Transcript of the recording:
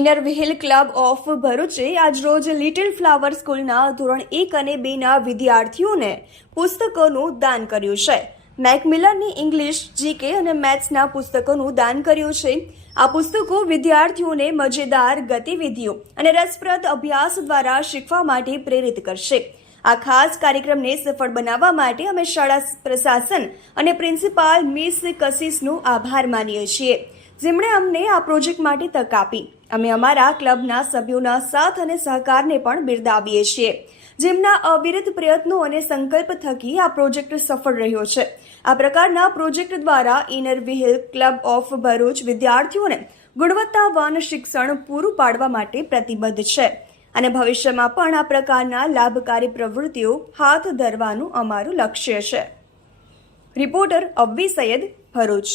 Inner wheel club of ભરૂચે આજરોજ little flower સ્કૂલના ધોરણ એક અને બેના વિદ્યાર્થીઓને પુસ્તકોનું દાન કર્યું છે. મેકમિલનની ઇંગ્લિશ જીકે અને મેથ્સના પુસ્તકોનું દાન કર્યું છે. આ પુસ્તકો વિદ્યાર્થીઓને મજેદાર ગતિવિધિઓ અને રસપ્રદ અભ્યાસ દ્વારા શીખવા માટે પ્રેરિત કરશે. આ ખાસ કાર્યક્રમને સફળ બનાવવા માટે અમે શાળા પ્રશાસન અને પ્રિન્સિપાલ મિસ કશિશનું આભાર માનીએ છીએ. જેમણે અમને આ પ્રોજેક્ટ માટે તક આપી. અમે અમારા ક્લબના સભ્યોના સાથ અને સહકારને પણ બિરદાવીએ છીએ. જેમના અવિરત પ્રયત્નો અને સંકલ્પ થકી આ પ્રોજેક્ટ સફળ રહ્યો છે. આ પ્રકારના પ્રોજેક્ટ દ્વારા inner wheel club of Bharuch વિદ્યાર્થીઓને ગુણવત્તાવાન શિક્ષણ પૂરું પાડવા માટે પ્રતિબદ્ધ છે. અને ભવિષ્યમાં પણ આ પ્રકારના લાભકારી પ્રવૃત્તિઓ હાથ ધરવાનું અમારું લક્ષ્ય છે. રિપોર્ટર અબ્બી સૈયદ ભરૂચ.